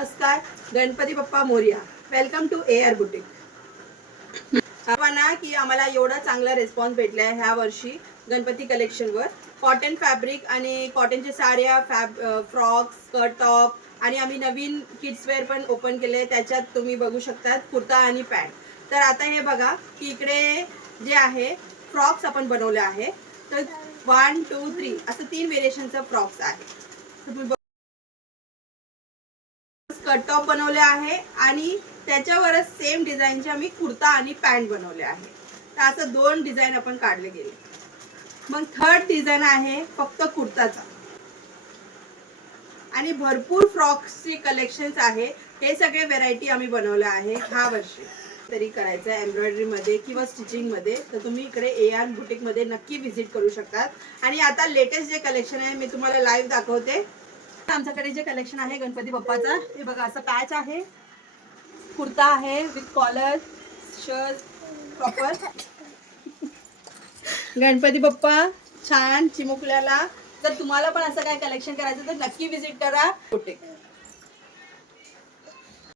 नमस्कार, Ganpati Bappa Morya. Welcome to AR boutique. आपण ना की आम्हाला एवढा चांगला रिस्पॉन्स भेटला आहे ह्या वर्षी गणपती कलेक्शनवर. कॉटन फॅब्रिक आणि कॉटनच्या साड्या, फ्रॉक्स, स्कर्ट, टॉप आणि आम्ही नवीन किड्स वेअर पण ओपन केले. त्याच्यात तुम्ही बघू शकता कुर्ता आणि पॅन्ट. तर आता हे बघा की इकडे जे आहे फ्रॉक्स आपण बनवले आहे. तर 1 2 3 असं 3 व्हेरिएशनचा फ्रॉक्स आहे. स्कर्ट टॉप बनवले आहे आणि त्याच्यावरच सेम डिझाईनचे आम्ही कुर्ता आणि पॅन्ट बनवले आहे. तर असं 2 डिझाईन आपण काढले गेले. मग थर्ड डिझाईन आहे फक्त कुर्ताचा आणि भरपूर फ्रॉक्सचे कलेक्शन्स आहे. हे सगळे व्हेरायटी आम्ही बनवले आहे ह्या वर्षी. तरी करायचं आहे एम्ब्रॉयडरी मध्ये किंवा स्टिचिंग मध्ये तर तुम्ही इकडे AR बुटीक मध्ये नक्की व्हिजिट करू शकता. आणि आता लेटेस्ट जे कलेक्शन आहे मी तुम्हाला लाईव्ह दाखवते. आमच्याकडे जे कलेक्शन आहे गणपती बाप्पाचा हे बघा. असं पॅच आहे, कुर्ता आहे with collar, shirt proper. Ganpati Bappa छान चिमुकल्याला. जर तुम्हाला पण असं काय कलेक्शन करायचं तर नक्की व्हिजिट करा बुटीक.